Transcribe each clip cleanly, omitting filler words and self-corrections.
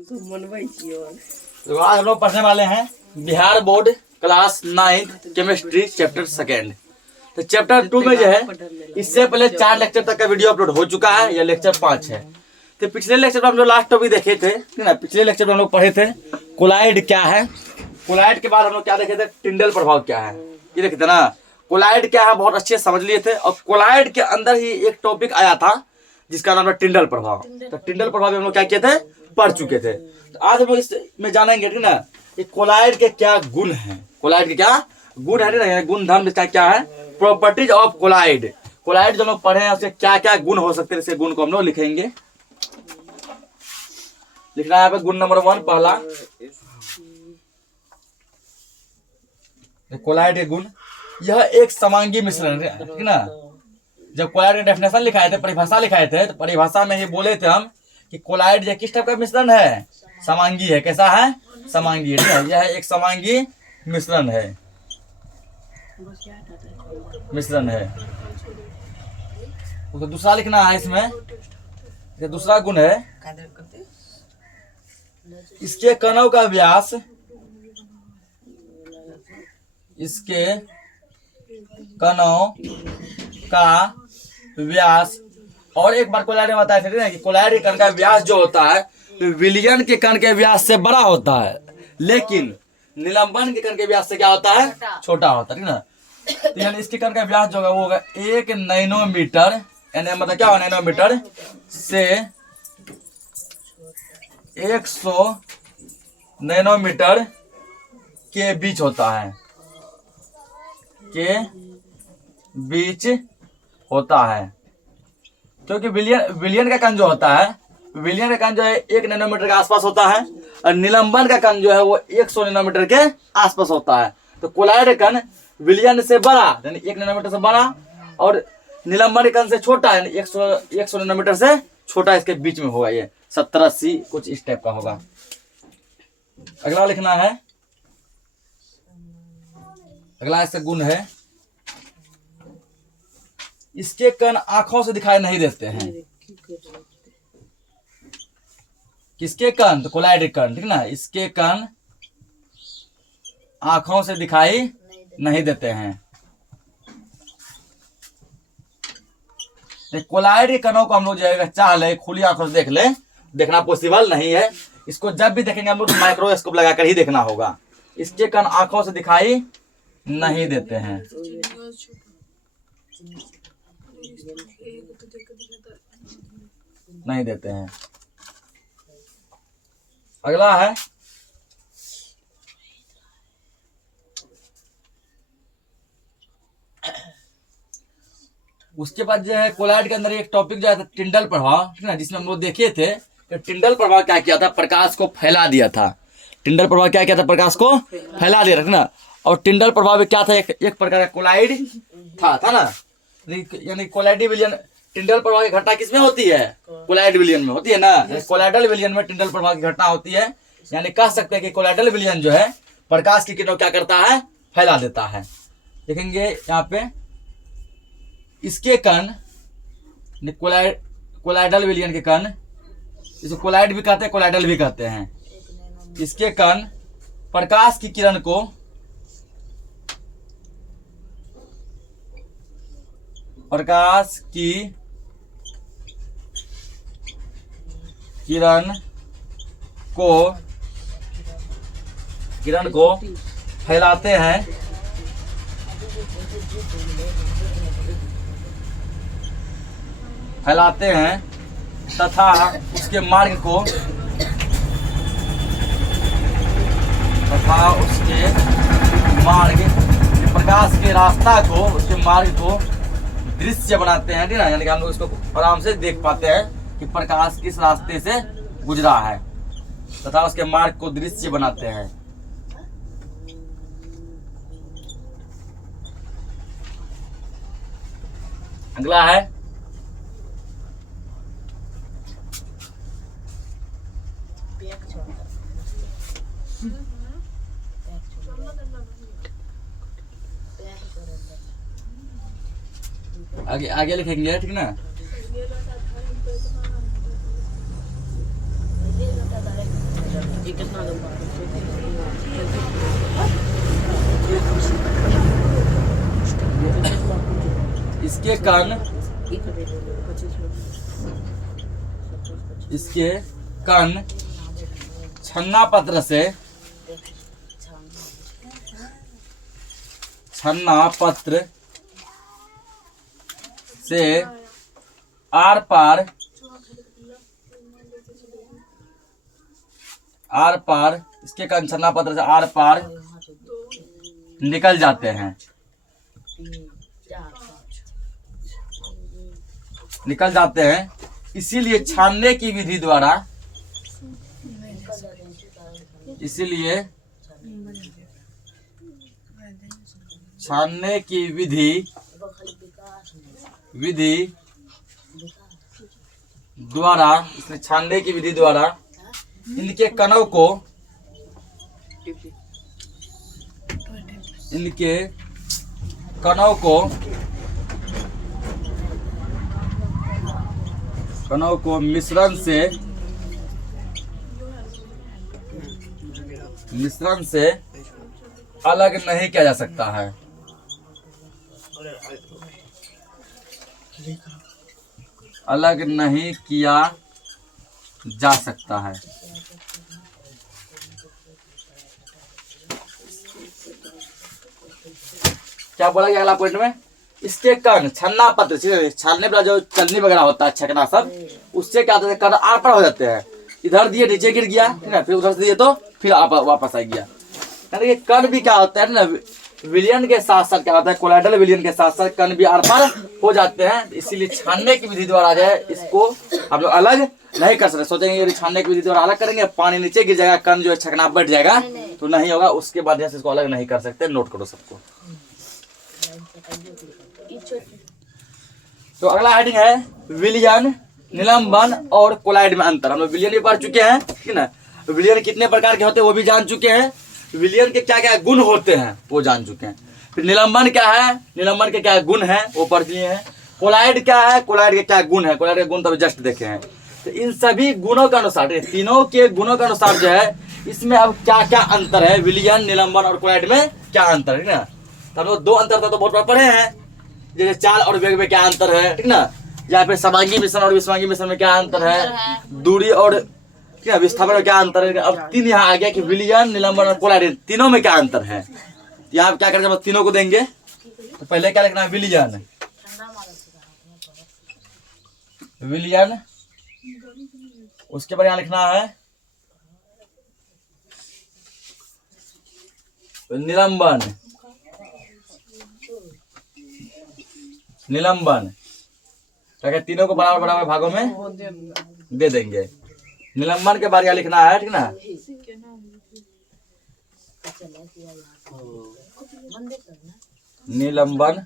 तो आज हम लोग पढ़ने वाले हैं Bihar board class 9 chemistry chapter 2। तो चैप्टर 2 में जो है इससे पहले 4 लेक्चर तक का वीडियो अपलोड हो चुका है, यह लेक्चर 5 है। तो पिछले लेक्चर में हम जो लास्ट टॉपिक देखे थे ना, पिछले लेक्चर में हम लोग पढ़े थे कोलाइड क्या है। कोलाइड के बाद हम लोग क्या देखे थे, टिंडल प्रभाव क्या है, ये देखे थे ना। कोलाइड क्या है बहुत अच्छे से समझ लिए थे, और कोलाइड के अंदर ही एक टॉपिक आया था जिसका नाम है टिंडल प्रभाव। तो टिंडल प्रभाव हम लोग क्या किए थे, पढ़ चुके थे। तो आज हम लोग इसमें जानेंगे ठीक ना, कि कोलाइड के क्या गुण हैं, कोलाइड के क्या गुण है ना, गुण धर्म इसका क्या है, प्रॉपर्टीज ऑफ कोलाइड। कोलाइड जो लोग पढ़े हैं उसके क्या क्या गुण हो सकते हैं, इसके गुण को हम लोग लिखेंगे। लिखना है यहाँ पे गुण नंबर 1 पहला, कोलाइड के गुण। यह एक समांगी मिश्रण है ठीक ना। जब कोलाइड के डेफिनेशन लिखाए थे, परिभाषा लिखाए थे, तो परिभाषा में ही बोले थे हम कि कोलाइड यह किस टाइप का मिश्रण है, समांगी है। कैसा है, समांगी है। यह एक समांगी मिश्रण है, मिश्रण है। तो दूसरा लिखना है इसमें, दूसरा गुण है इसके कणों का व्यास, इसके कणों का व्यास। और एक बार कोलाइड में बताया था कि कोलाइड के कण का व्यास जो होता है विलयन के कण के व्यास से बड़ा होता है, लेकिन निलंबन के कण के व्यास से क्या होता है, छोटा होता है ठीक ना। तो यानी इसके कण का व्यास जो होगा वो होगा 1 नैनोमीटर, यानी मतलब क्या होगा, नैनोमीटर से 100 नैनोमीटर के बीच होता है, के बीच होता है। क्योंकि विलियन का कण जो होता है, विलियन का कण जो है 1 नैनोमीटर के आसपास होता है, और निलंबन का कण जो है वो 100 नैनोमीटर के आसपास होता है। तो कोलाइड कण विलियन से बड़ा यानी 1 नैनोमीटर से बड़ा, और निलंबन के कण से छोटा यानी 100 नैनोमीटर से छोटा, इसके बीच में होगा। ये 70-80 कुछ इस टाइप का होगा। अगला लिखना है, अगला इसका गुण है इसके कण आंखों से दिखाई नहीं देते हैं। किसके कण, तो कोलाइड कण ठीक ना। इसके कण आंखों से दिखाई नहीं देते हैं। कोलाइड के कणों को हम लोग जो चाह ले खुली आंखों से देख ले, देखना पॉसिबल नहीं है। इसको जब भी देखेंगे हम लोग माइक्रोस्कोप लगाकर ही देखना होगा। इसके कण आंखों से दिखाई नहीं देते हैं, नहीं देते हैं। अगला है उसके बाद जो है कोलाइड के अंदर एक टॉपिक जो है टिंडल प्रभाव ठीक ना, जिसमें हम लोग देखे थे कि टिंडल प्रभाव क्या किया था, प्रकाश को फैला दिया था। टिंडल प्रभाव क्या किया था, प्रकाश को फैला दिया था ना। और टिंडल प्रभाव में क्या था, एक प्रकार का कोलाइड था ना। यानी कोलाइड विलयन, टिंडल प्रभाव की घटना किसमें होती है, कोलाइड विलयन में होती है ना। कोलाइडल विलयन में टिंडल प्रभाव की घटना होती है। यानी कह सकते हैं कि कोलाइडल विलयन जो है प्रकाश की किरणों क्या करता है, फैला देता है। देखेंगे यहाँ पे इसके कण, कोलाइडल विलयन के कण, इसे कोलाइड भी कहते हैं, कोलाइडल भी कहते हैं। इसके कण प्रकाश की किरण को किरण को फैलाते हैं, तथा उसके मार्ग प्रकाश के रास्ता को, उसके मार्ग को दृश्य बनाते हैं ठीक ना। यानी कि हम लोग इसको आराम से देख पाते हैं कि प्रकाश किस रास्ते से गुजरा है, तथा उसके मार्ग को दृश्य बनाते हैं। अगला है आगे आगे लिखेंगे ठीक ना। इसके कण छन्ना पत्र से आर पार इसके कण छन्ना पत्र से आर पार निकल जाते हैं, इसीलिए छानने की विधि द्वारा इनके कणों को मिश्रण से अलग नहीं किया जा सकता है। क्या बोला गया अगला पॉइंट में? इसके कण छन्ना पत्र छानने पर जो चलनी वगैरह होता है, छकना सब, उससे क्या होता है कण आर पार हो जाते हैं। इधर दिए नीचे गिर गया, ठीक है, फिर उधर से दिए तो फिर वापस आ गया। यानी कि कण भी क्या होता है ना, विलयन के साथ साथ क्या होता है, कोलाइडल विलयन के साथ साथ कण भी आर पार हो जाते हैं। इसीलिए छानने की विधि द्वारा जो है इसको हम लोग अलग नहीं कर सकते। सोचेंगे यदि छानने की विधि द्वारा अलग करेंगे, पानी नीचे गिर जाएगा, कण जो है छकना बैठ जाएगा, तो नहीं होगा। उसके बाद इसको अलग नहीं कर सकते, नोट करो सबको। तो अगला हेडिंग है विलयन, निलंबन और कोलाइड में अंतर। हम लोग विलयन भी पढ़ चुके हैं, ठीक है ना। विलयन कितने प्रकार के होते हैं वो भी जान चुके हैं। विलयन के क्या क्या गुण होते हैं वो जान चुके हैं। फिर निलंबन क्या है, निलंबन के क्या गुण है वो पढ़ लिए हैं। कोलाइड क्या है, कोलाइड के क्या गुण है, कोलाइड के गुण तो जस्ट देखे हैं। तो इन सभी गुणों के अनुसार, तीनों के गुणों के अनुसार जो है इसमें अब क्या क्या अंतर है, विलयन, निलंबन और कोलाइड में क्या अंतर है, ठीक ना। तो हम लोग दो अंतर तो बहुत बार पढ़े हैं, जैसे चाल और वेग में क्या अंतर है, ठीक ना। या फिर समांगी मिश्रण और विषमांगी मिश्रण में क्या अंतर है, दूरी और क्या विस्थापन में क्या अंतर है। अब तीन यहाँ आ गया कि विलयन, निलंबन और कोलाइड, तीनों में क्या अंतर है। यहाँ क्या करेंगे, तीनों को देंगे। तो पहले क्या लिखना है, विलयन, उसके बाद यहाँ लिखना है निलंबन, क्या तीनों को बराबर बराबर भागों में दे देंगे। निलंबन के बारे में लिखना है, ठीक ना। निलंबन,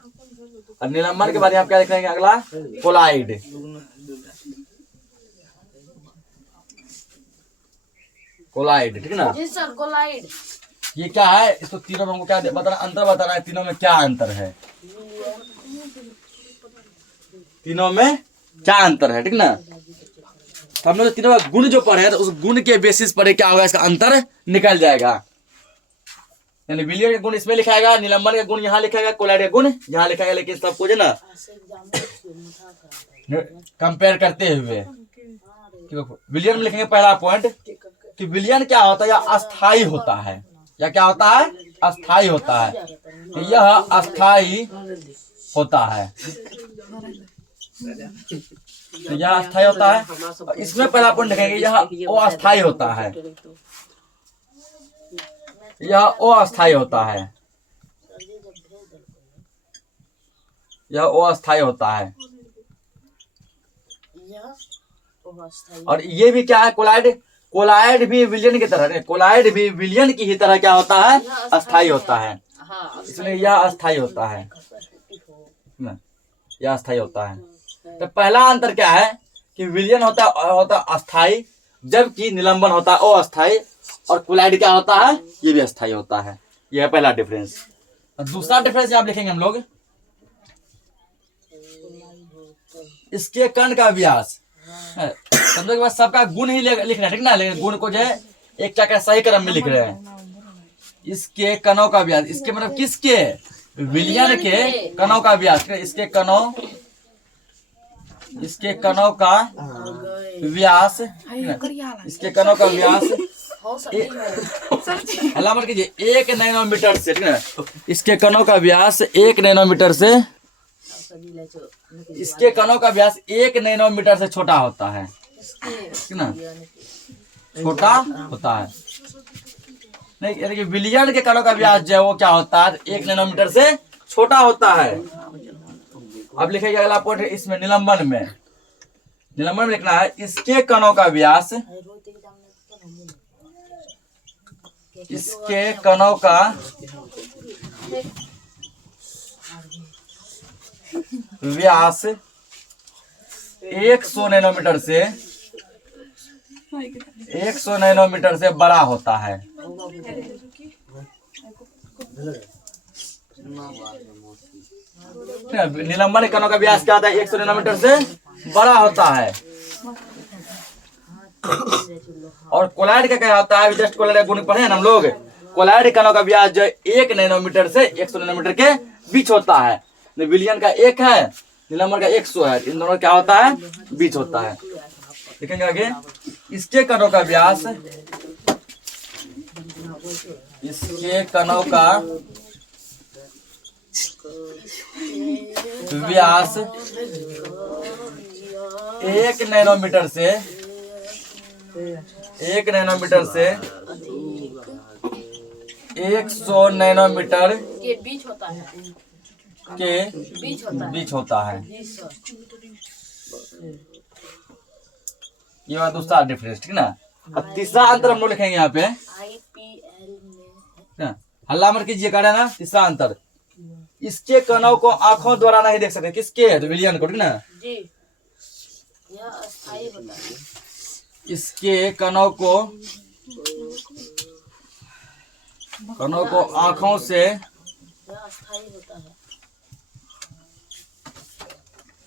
और निलंबन के बारे में आप क्या लिखेंगे, अगला कोलाइड। कोलाइड, ठीक ना। जी सर, कोलाइड ये क्या है, इसको तीनों में हमको क्या बताना, अंतर बताना है, तीनों में क्या अंतर है, तीनों में क्या अंतर है, ठीक ना। तो हम लोग तीनों का गुण जो पढ़े तो उस गुण के बेसिस पर क्या होगा, इसका अंतर निकल जाएगा। यानी विलयन का गुण इसमें लिखाएगा, निलंबन का गुण यहाँ लिखाएगा, कोलाइड का गुण यहाँ लिखाएगा, लेकिन सबको जो ना कंपेयर करते हुए। विलयन में लिखेंगे पहला पॉइंट कि विलयन क्या होता है, यह अस्थाई होता है। या क्या होता है, अस्थाई होता है। यह अस्थाई होता है, तो यह अस्थाई होता है। इसमें पहला पॉइंट लिखेंगे यह अस्थाई होता है, यह अस्थाई होता है, यह अस्थाई होता है। और ये भी क्या है, कोलाइड, कोलाइड भी विलयन की तरह, कोलाइड भी विलयन की ही तरह क्या होता है, अस्थाई होता है। इसलिए यह अस्थाई होता है, यह अस्थाई होता है। तो पहला अंतर क्या है कि विलयन होता है अस्थाई, जबकि निलंबन होता है अस्थाई, और कोलाइड क्या होता है, ये भी अस्थाई होता है। यह है पहला डिफरेंस। दूसरा डिफरेंस यहाँ लिखेंगे हम लोग, इसके कण का व्यास। समझो के बाद सबका गुण ही लिखना है, ठीक ना। लेकिन गुण को जो है एक क्या क्या सही क्रम में लिख रहे हैं। इसके कणों का व्यास, इसके मतलब किसके, विलियन के कणों का व्यास, इसके कणों का व्यास, इसके कणों का व्यास अलामत कीजिए 1 नैनोमीटर से, ठीक है। इसके कणों का व्यास 1 नैनोमीटर से, इसके कणों का व्यास 1 नैनोमीटर से छोटा होता है, ठीक ना, छोटा होता है। नहीं यानी कि विलियन के कणों का व्यास जो है वो क्या होता है, 1 नैनोमीटर से छोटा होता है। अब लिखेगा अगला पॉइंट इसमें निलंबन में लिखना है इसके कणों का व्यास, इसके कणों का व्यास 100 नैनोमीटर से 100 नैनोमीटर से बड़ा होता है। निलंबन कणों का व्यास क्या होता है, 100 नैनोमीटर से बड़ा होता है। और कोलाइड का क्या होता है, जस्ट कोलाइड गुण पढ़े हम लोग, कोलाइड कणों का व्यास जो 1 नैनोमीटर से 100 नैनोमीटर के बीच होता है। विलियन का 1 है, निलंबन का 100 है, इन दोनों क्या होता है, बीच होता है। देखेंगे आगे, इसके कणों का व्यास, इसके कणों का व्यास 1 नैनोमीटर से 100 नैनोमीटर के बीच होता है, बीच होता है। ये बात दूसरा डिफरेंस, ठीक ना। अब तीसरा अंतर हम लोग लिखेंगे यहाँ पे, हल्ला मत कीजिए, कह रहे ना तीसरा अंतर, इसके कणों को आंखों द्वारा नहीं देख सकते, किसके है, तो विलियन को, ठीक ना जी, यह अस्थायी होता है। इसके कणों को आंखों से, यह अस्थायी होता है।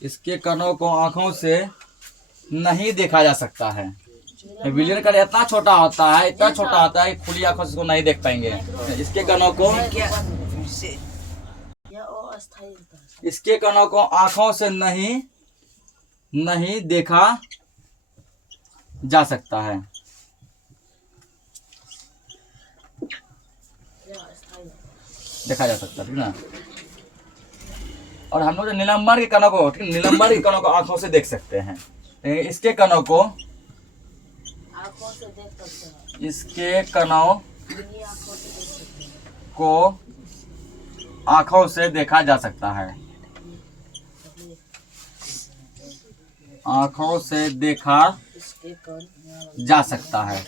इसके कणों को आंखों से नहीं देखा जा सकता है। विलियन का इतना छोटा होता है, इतना छोटा होता है कि खुली आंखों से इसको नहीं देख पाएंगे। इसके कणों को, इसके कणों को आंखों से नहीं देखा जा सकता है। देखा जा सकता है, ठीक ना। और हम लोग जो निलंबन के कणों को, ठीक, निलंबन के कणों को आंखों से देख सकते हैं। इसके कणों को आंखों से देख सकते हैं, इसके कणों को आंखों से देखा जा सकता है, आंखों से देखा जा सकता है,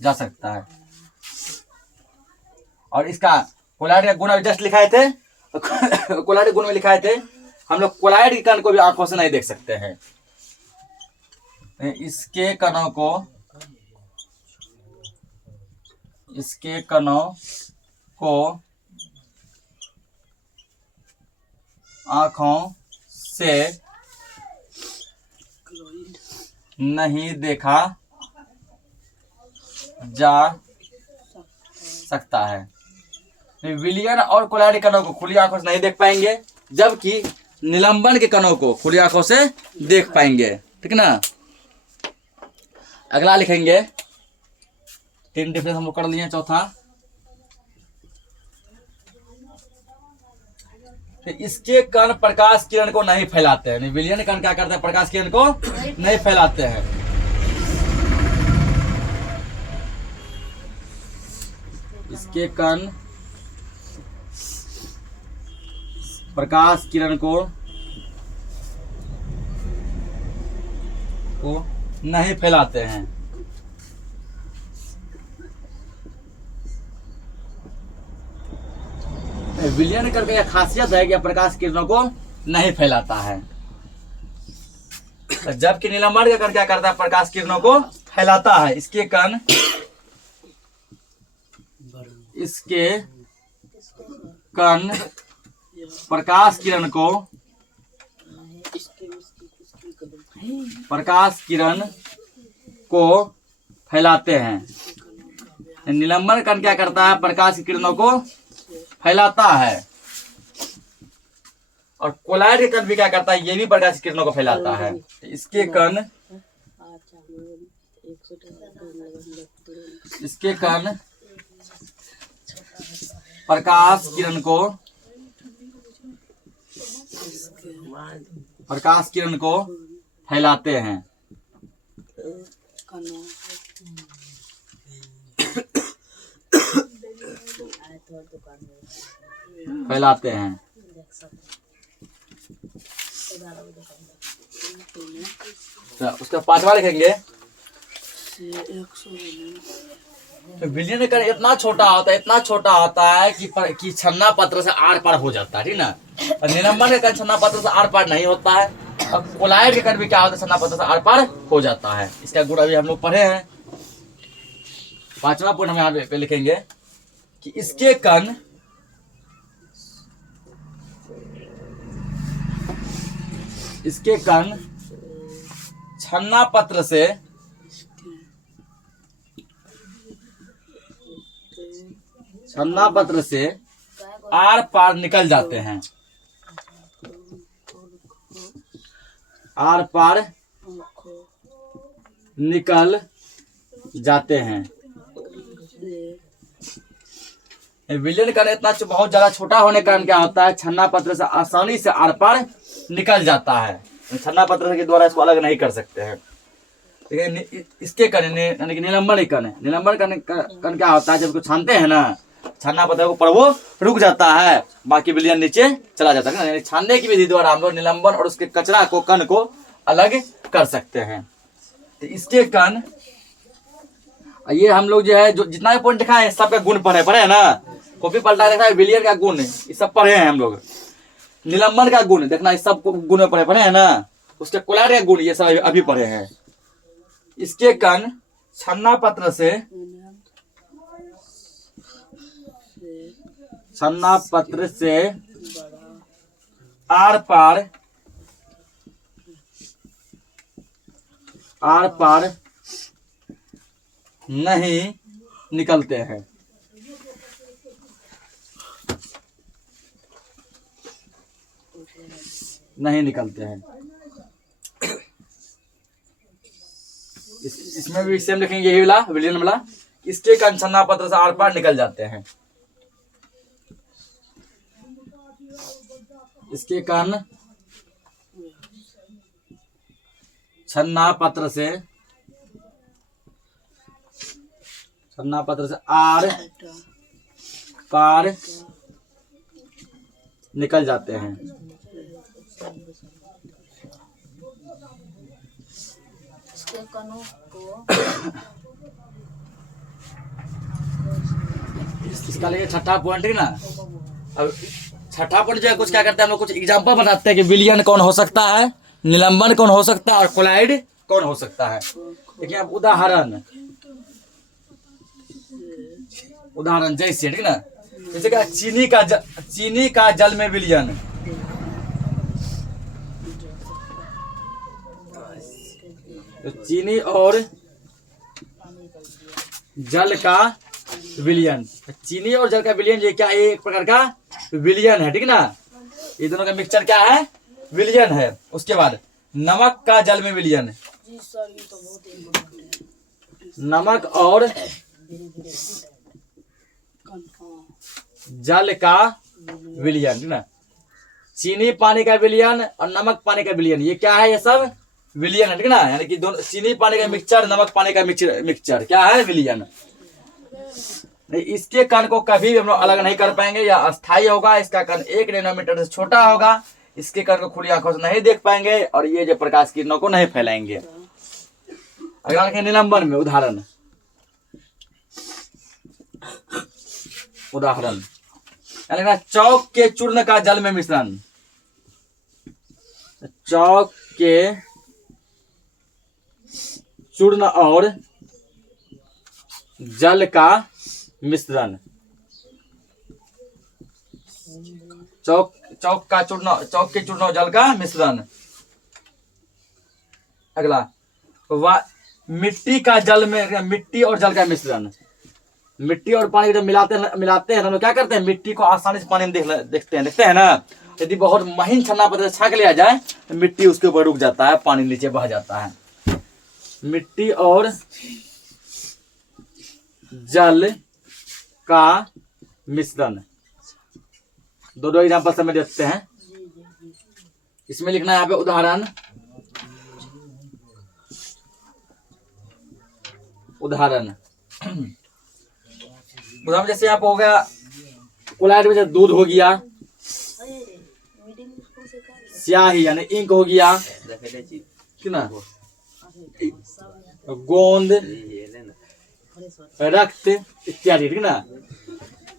जा सकता है। और इसका कोलाइड का गुण अभी जस्ट लिखाए थे, कोलाइड गुण में लिखाए थे हम लोग, कोलाइड के कण को भी आंखों से नहीं देख सकते हैं। इसके कणों को, इसके कणों को आंखों से नहीं देखा जा सकता है। विलियन और कोलाइड कणों को खुली आंखों से नहीं देख पाएंगे, जबकि निलंबन के कणों को खुली आंखों से देख पाएंगे, ठीक ना। अगला लिखेंगे, 3 डिफरेंस हम लोग कर लिए। चौथा, तो इसके कण प्रकाश किरण को नहीं फैलाते हैं। विलियन कण क्या करते हैं, प्रकाश किरण को नहीं फैलाते हैं। इसके कण प्रकाश किरण को नहीं फैलाते हैं। विलियन कण की खासियत है कि प्रकाश किरणों को नहीं फैलाता है, जबकि निलंबन का कण क्या करता है, प्रकाश किरणों को फैलाता है। इसके कण, इसके कण प्रकाश किरण को प्रकाश किरण को फैलाते हैं। निलंबन कण क्या करता है? प्रकाश की किरणों को फैलाता है। और कोलाइड कण भी क्या करता है? ये भी प्रकाश की किरणों को फैलाता है। इसके कण प्रकाश किरण को फैलाते हैं। फैलाते हैं। तो उसका पांचवा लिखेंगे। तो विलयन कण इतना छोटा होता है कि छन्ना पत्र से आर पार हो जाता है, ठीक ना। और निलंबन का कण छन्ना पत्र से आर पार नहीं होता है। और कोलाइड के कण भी क्या होता है? छन्ना पत्र से आर पार हो जाता है। इसका गुण अभी हम लोग पढ़े हैं। पांचवा पॉइंट हम यहाँ पे लिखेंगे कि इसके कण छन्ना पत्र से आर पार निकल जाते हैं। आर पार निकल जाते हैं। विलयन कण इतना बहुत ज्यादा छोटा होने के कारण क्या होता है? छन्ना पत्र से आसानी से आर पार निकल जाता है। छन्ना पत्र के द्वारा इसको अलग नहीं कर सकते हैं। इसके कण यानी कि निलंबन कण क्या होता है? जब इसको छानते हैं ना, छन्ना पत्र पर वो रुक जाता है, बाकी विलयन नीचे चला जाता है। छानने की विधि द्वारा हम लोग निलंबन और उसके कचरा को कण को अलग कर सकते हैं। तो इसके कण ये हम लोग जो है जितना भी पॉइंट दिखा है सबका गुण पढ़े है ना। कॉपी पलटा देखा है। विलयन का गुण ये सब पढ़े हैं हम लोग। निलंबन का गुण देखना, इस सब गुण में पढ़े है ना। उसके कोलाइड का गुण ये सब अभी पढ़े हैं। इसके कण छन्ना पत्र से आर पार नहीं निकलते हैं। इसमें भी सेम लिखेंगे यही वाला विलयन वाला। इसके कण छन्ना पत्र से आर पार निकल जाते हैं। इसके कण छन्ना पत्र से आर पार निकल जाते हैं। इसके कणों को इसका लेके छठा पॉइंट है ना। अब छठा पॉइंट जो है कुछ क्या करते हैं हम लोग, कुछ एग्जांपल बनाते हैं कि विलयन कौन हो सकता है, निलंबन कौन हो सकता है और कोलाइड कौन हो सकता है। देखिए अब उदाहरण जैसे, ठीक ना, जैसे कि चीनी का जल में विलयन। तो चीनी और जल का विलयन, चीनी और जल का विलयन ये क्या है? एक प्रकार का विलयन है, ठीक ना। ये दोनों का मिक्सचर क्या है? विलयन है। उसके बाद नमक का जल में विलयन, नमक और जल का विलयन, ठीक ना। चीनी पानी का विलयन और नमक पानी का विलयन, ये क्या है? ये सब विलयन है, ठीक ना। यानी कि दोनों चीनी पानी का मिक्सचर, नमक पानी का मिक्सचर क्या है? विलयन। इसके कण को कभी भी हम लोग अलग नहीं कर पाएंगे, या अस्थायी होगा। इसका कण 1 नैनोमीटर से छोटा होगा। इसके कण को खुली आंखों से नहीं देख पाएंगे और ये जो प्रकाश किरणों को नहीं फैलाएंगे। अगर निलंबन में उदाहरण चौक के चूर्ण का जल में मिश्रण, चौक के चूर्ण और जल का मिश्रण, चौक के चूर्ण और जल का मिश्रण। अगला मिट्टी का जल में, मिट्टी और जल का मिश्रण। मिट्टी और पानी जब मिलाते हैं हम लोग क्या करते हैं, मिट्टी को आसानी से पानी में देखते हैं ना। यदि बहुत महीन छन्ना पत्थर छाक लिया जाए तो मिट्टी उसके ऊपर रुक जाता है, पानी नीचे बह जाता है। मिट्टी और जल का मिश्रण, दो एग्जाम्पल से में देखते हैं। इसमें लिखना है यहाँ पे उदाहरण, उदाहरण जैसे यहाँ पे हो गया कोलाइड में जैसे दूध हो गया, स्याही यानी इंक हो गया, ना गोंद, रक्त इत्यादि, ठीक ना।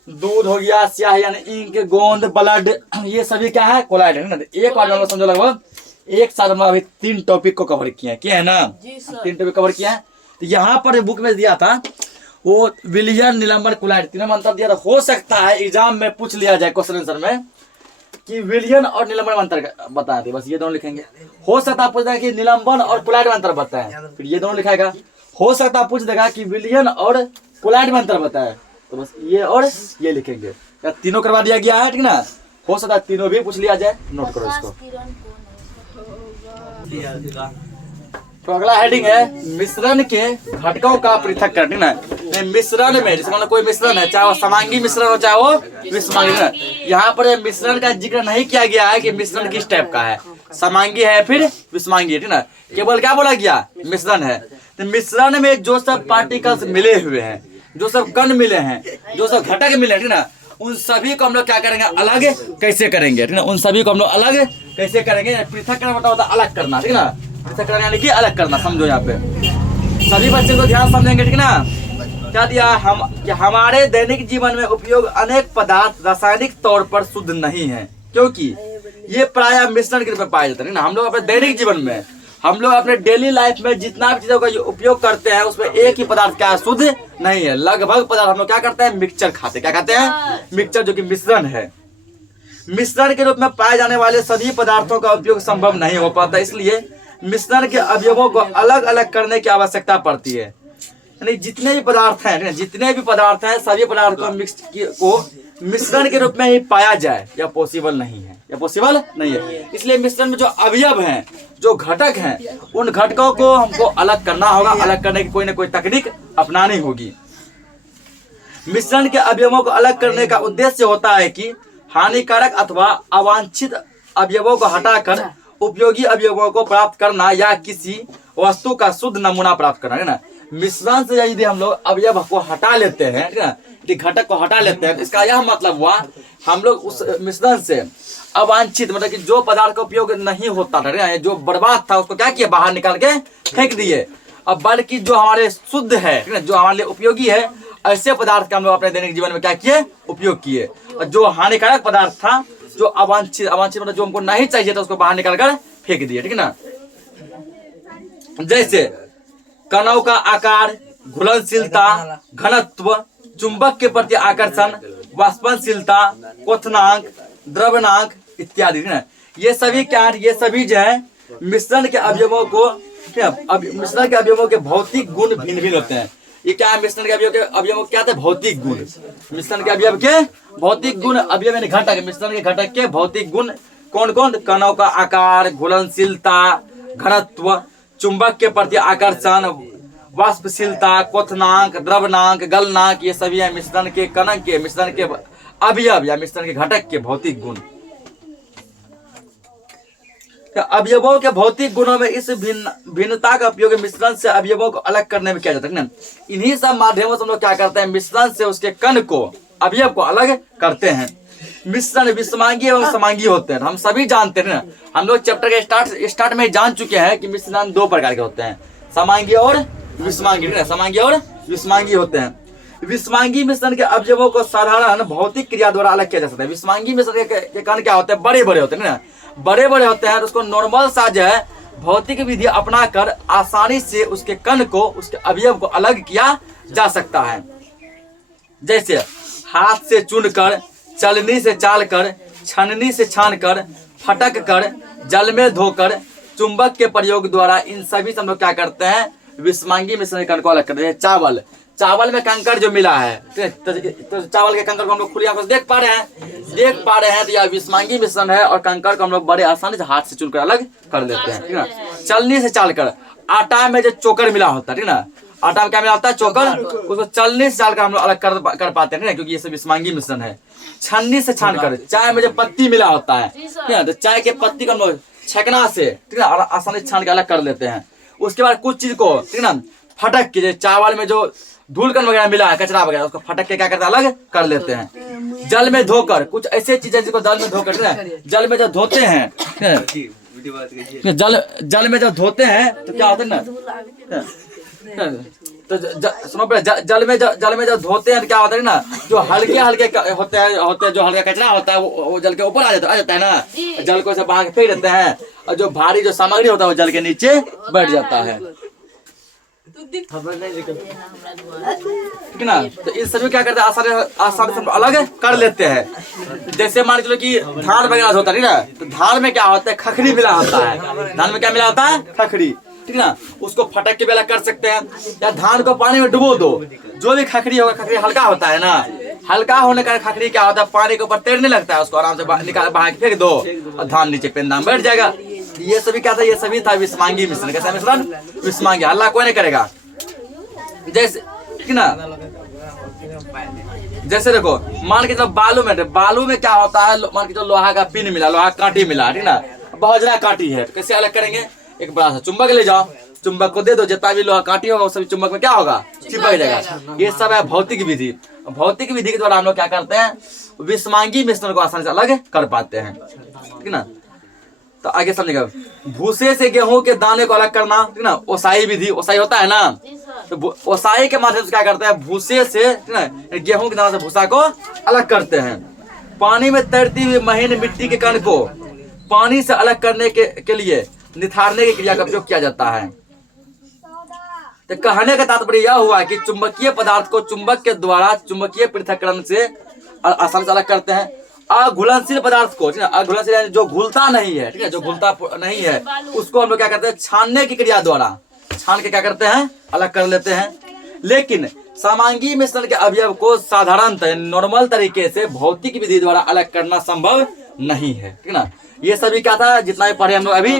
दूध हो गया, स्याही यानी इंक, गोंद, ब्लड, ये सभी क्या है, कोलाइड है ना। एक बार हम समझो लगभग एक साथ हम अभी 3 टॉपिक को कवर किया है ना, 3 टॉपिक कवर किया है। तो यहाँ पर बुक में दिया था वो विलियन, निलंबन, कोलाइड, तीनों में अंतर दिया था। हो सकता है एग्जाम में पूछ लिया जाए क्वेश्चन आंसर में कि विलियन और निलंबन में अंतर बताए थे, बस ये दोनों लिखेंगे। हो सकता है पूछ देगा कि निलंबन और कोलाइड में अंतर बताए, फिर ये दोनों लिखाएगा। हो सकता है पूछ देगा कि विलियन और कोलाइड में अंतर बताए, तो बस ये और ये लिखेंगे। तीनों करवा दिया गया है, ठीक ना। हो सकता है तीनों भी पूछ लिया जाए, नोट करो इसको। तो अगला हेडिंग है मिश्रण के घटकों का पृथक्करण, ठीक ना। मिश्रण में जैसे कोई मिश्रण है, चाहे वो समांगी मिश्रण हो चाहे वो विषमांगी, यहाँ पर मिश्रण का जिक्र नहीं किया गया है कि मिश्रण किस टाइप का है, समांगी है फिर विषमांगी, ठीक ना। केवल क्या बोला गया, मिश्रण है। तो मिश्रण में जो सब पार्टिकल्स मिले हुए हैं, जो सब कण मिले हैं, जो सब घटक मिले हैं, ठीक ना, उन सभी को हम लोग क्या करेंगे, अलग कैसे करेंगे, ठीक ना। उन सभी को हम लोग अलग कैसे करेंगे, पृथक्करण मतलब होता है अलग करना, ठीक ना। पृथक्करण यानी कि अलग करना, समझो यहाँ पे सभी बच्चे को ध्यान समझेंगे, ठीक ना। क्या दिया हम कि हमारे दैनिक जीवन में उपयोग अनेक पदार्थ रासायनिक तौर पर शुद्ध नहीं है, क्योंकि ये प्रायः मिश्रण के रूप में पाए जाते हैं ना। हम लोग अपने दैनिक जीवन में, हम लोग अपने डेली लाइफ में जितना भी चीजों का उपयोग करते हैं उसमें एक ही पदार्थ क्या है, शुद्ध नहीं है। लगभग पदार्थ हम लोग क्या करते हैं, मिक्सचर खाते, क्या खाते हैं, मिक्सचर, जो कि मिश्रण है। मिश्रण के रूप में पाए जाने वाले सभी पदार्थों का उपयोग संभव नहीं हो पाता, इसलिए मिश्रण के अवयवों को अलग अलग करने की आवश्यकता पड़ती है। यानी जितने भी पदार्थ हैं, जितने भी पदार्थ हैं, सभी पदार्थ को मिश्रण के रूप में ही पाया जाए, यह पॉसिबल नहीं है, यह पॉसिबल नहीं है। इसलिए मिश्रण में जो अवयव हैं, जो घटक हैं, उन घटकों को हमको अलग करना होगा। अलग करने की कोई ना कोई तकनीक अपनानी होगी। मिश्रण के अवयवों को अलग करने का उद्देश्य होता है कि हानिकारक अथवा अवांछित अवयवों को हटाकर उपयोगी अवयवों को प्राप्त करना या किसी वस्तु का शुद्ध नमूना प्राप्त करना, है ना। मिश्रण से यदि हम लोग अवयव को हटा लेते हैं, ठीक है, घटक को हटा लेते हैं, तो इसका यह मतलब हुआ हम लोग उस मिश्रण से अवांछित मतलब कि जो पदार्थ का उपयोग नहीं होता था, जो बर्बाद था, उसको क्या किया, बाहर निकाल के फेंक दिए। अब बल्कि जो हमारे शुद्ध है, जो हमारे लिए उपयोगी है, ऐसे पदार्थ का हम लोग अपने दैनिक जीवन में क्या किए, उपयोग किए। और जो हानिकारक पदार्थ था, जो अवांछित मतलब जो हमको नहीं चाहिए था, उसको बाहर निकाल कर फेंक दिए, ठीक है ना। जैसे कणों का आकार, घुलनशीलता, घनत्व, चुंबक के प्रति आकर्षण, वाष्पनशीलता, क्वथनांक, द्रवनांक इत्यादि, ना। ये सभी क्या है, ये सभी जो है मिश्रण के अवयवों को, मिश्रण के अवयवों के भौतिक गुण भिन्न भिन्न होते हैं। ये क्या है, मिश्रण के अवयवों क्या थे, भौतिक गुण। मिश्रण के अवयव के भौतिक गुण, अवयव यानी घटक, मिश्रण के घटक के भौतिक गुण कौन कौन, कणों का आकार, घुलनशीलता, घनत्व, चुंबक के प्रति आकर्षण, वाष्पशीलता, क्वथनांक, द्रवनांक, गलनांक, ये सभी है मिश्रण के कणक के, मिश्रण के अवयव या मिश्रण के घटक के भौतिक गुण। अवयवों के भौतिक गुणों में इस भिन्नता का उपयोग मिश्रण से अवयवों को अलग करने में किया जाता है ना। इन्हीं सब माध्यमों से हम लोग क्या करते हैं, मिश्रण से उसके कण को, अवयव को अलग करते हैं। मिश्रण विषमांगी एवं समांगी होते हैं, हम सभी जानते हैं ना। हम लोग चैप्टर के स्टार्ट में जान चुके हैं कि मिश्रण 2 प्रकार के होते हैं, समांगी और विषमांगी, समांगी और विषमांगी होते हैं। विषमांगी मिश्रण के अवयवों को साधारण भौतिक क्रिया द्वारा अलग किया जा सकता है। विषमांगी मिश्रण के कण क्या होते हैं, बड़े बड़े होते हैं ना, बड़े बड़े होते हैं। तो उसको नॉर्मल सा जो है भौतिक विधि अपनाकर आसानी से उसके कण को, उसके अवयव को अलग किया जा सकता है। जैसे हाथ से चुनकर, चलनी से चाल कर, छननी से छान कर, फटक कर, जल में धोकर, चुंबक के प्रयोग द्वारा इन सभी से हम लोग क्या करते हैं, विषमांगी मिश्रण के कण को अलग करते हैं। चावल में कंकड़ जो मिला है, ठीक है, तो चावल के कंकड़ को हम लोग खुली आंखों से देख पा रहे हैं, तो यह विषमांगी मिश्रण है। और कंकड़ को हम लोग बड़े आसानी से हाथ से चुनकर अलग कर लेते हैं, ठीक है ना। चलनी से चालकर, आटा में जो चोकर मिला होता है, ठीक ना, आटा में क्या मिला होता है, चोकर, उसको चलनी से चालकर हम लोग अलग कर पाते हैं, क्योंकि ये सब विषमांगी मिश्रण है। छन्नी से छानकर, चाय में जो पत्ती मिला होता है, ठीक है, तो चाय के पत्ती को हम लोग छकना से, ठीक है, आसानी से छान के अलग कर लेते हैं। उसके बाद कुछ चीज को, ठीक है ना, फटक के, चावल में जो धूलकण वगैरह मिला है, कचरा वगैरह, उसको फटक के क्या करते हैं, अलग कर लेते हैं। जल में धोकर, कुछ ऐसे चीजें जिसको जल में धोकर, जल में जब धोते हैं, जल में जब धोते हैं तो क्या होता है ना, तो सुनो पहले, जल में जब धोते हैं तो क्या होता है ना, जो हल्के होते हैं, जो हल्का कचरा होता है वो जल के ऊपर आ जाता है ना, जल को सब फेंक देते हैं, और जो भारी जो सामग्री होता है वो जल के नीचे बैठ जाता है, ठीक है ना। तो इन सभी क्या करते हैं, आसानी से अलग कर लेते हैं। जैसे मान चलो कि धान वगैरह होता है ना, तो धान में क्या होता है, खखरी मिला होता है, धान में क्या मिला होता है, खखरी, ठीक है ना, उसको फटक के भी अलग कर सकते हैं। या धान को पानी में डुबो दो, जो भी खखरी होगा, खखरी हल्का होता है ना, हल्का होने का खखरी क्या होता है, पानी के ऊपर तैरने लगता है, उसको आराम से निकाल बाहर फेंक दो और धान नीचे पेंदा में बैठ जाएगा। ये सभी क्या था, ये सभी था विषमांगी मिश्रण। कैसा मिश्रण, विषमांगी, हल्ला कोई नहीं करेगा। जैसे, ठीक ना, जैसे देखो, मान के चलो बालू में क्या होता है, मान के चलो लोहा का पिन मिला, लोहा कांटी मिला, ठीक ना, बहुत ज्यादा कांटी है, तो कैसे अलग करेंगे, एक बड़ा सा चुंबक ले जाओ, चुंबक को दे दो, जितना भी लोहा कांटी होगा वो सभी चुंबक में क्या होगा, चिपक जाएगा। ये सब है भौतिक विधि। भौतिक विधि के द्वारा हम लोग क्या करते हैं, विषमांगी मिश्रण को आसानी से अलग कर पाते हैं, ठीक ना। तो आगे समझेगा, भूसे से गेहूं के दाने को अलग करना, ठीक ना, ओसाई विधि, ओसाई होता है ना, तो ओसाई के माध्यम से क्या करते हैं, भूसे से, ठीक ना, गेहूं के दाने से भूसा को अलग करते हैं। पानी में तैरती हुई महीन मिट्टी के कण को पानी से अलग करने के लिए निथारने की क्रिया का उपयोग किया जाता है। तो कहने का तात्पर्य यह हुआ कि चुंबकीय पदार्थ को चुंबक के द्वारा चुंबकीय पृथक्करण से आसानी से अलग करते हैं। अघुलनशील पदार्थ को, अघुलनशील जो घुलता नहीं है, ठीक है, जो घुलता नहीं है, उसको हम लोग क्या करते हैं, छानने की क्रिया द्वारा छान के क्या करते हैं, अलग कर लेते हैं। लेकिन समांगी मिश्रण के अवयव को साधारणतः नॉर्मल तरीके से भौतिक विधि द्वारा अलग करना संभव नहीं है, ठीक ना। ये सभी क्या था, जितना भी पढ़े हम लोग अभी,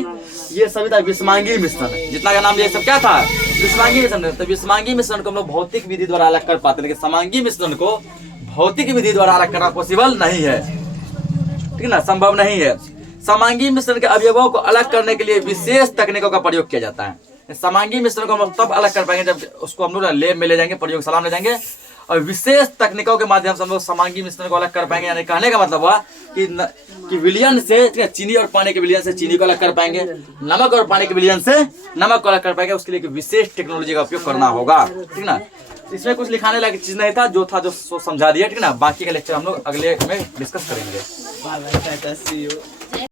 ये सभी था विषमांगी मिश्रण, जितना का नाम ये सब क्या था, विषमांगी मिश्रण। तो विषमांगी मिश्रण को हम लोग भौतिक विधि द्वारा अलग कर पाते हैं, लेकिन समांगी मिश्रण को भौतिक विधि द्वारा अलग करना पॉसिबल नहीं है, ठीक ना, संभव नहीं है। समांगी मिश्रण के अवयवों को अलग करने के लिए विशेष तकनीकों का प्रयोग किया जाता है। समांगी मिश्रण को हम लोग तब अलग कर पाएंगे जब उसको हम लोग लैब में ले जाएंगे, प्रयोगशाला में ले जाएंगे, और विशेष तकनीकों के माध्यम से हम लोग समांगी मिश्रण को अलग कर पाएंगे। यानी कहने का मतलब हुआ कि विलयन से, चीनी और पानी के विलयन से चीनी को अलग कर पाएंगे, नमक और पानी के विलयन से नमक को अलग कर पाएंगे। उसके लिए विशेष टेक्नोलॉजी का उपयोग करना होगा, ठीक ना। इसमें कुछ लिखाने लायक चीज नहीं था, जो था जो समझा दिया, ठीक ना। बाकी का लेक्चर हम लोग अगले में डिस्कस करेंगे।